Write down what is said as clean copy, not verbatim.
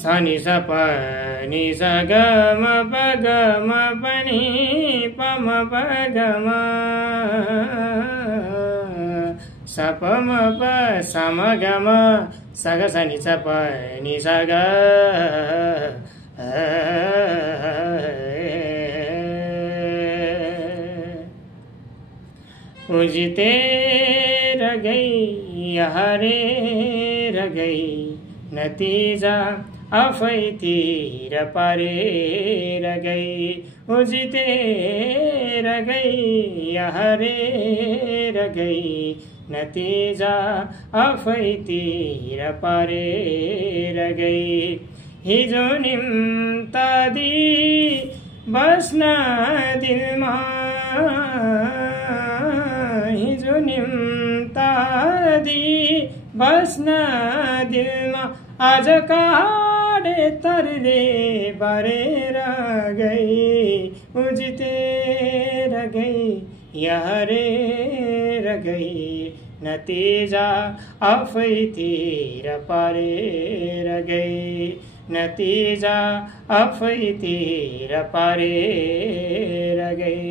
सनि स प नि स ग म प ग म प नि प म प ग म स प म प स म ग म स ग स नि स प नि स ग उजितेर गई हरेर गई नतिजा आफैतिर पारेर गई उजितेर गई हरेर गई नतिजा आफैतिर पारेर गई हिजो निम्तादी बस्न दिलमा हिजो निम्तादी बस्न दिलमा आज काडे तरले बारेर गई उजितेर गई हरेर गई नतिजा आफैतिर पारेर गई नतिजा आफैतिर पारेर गई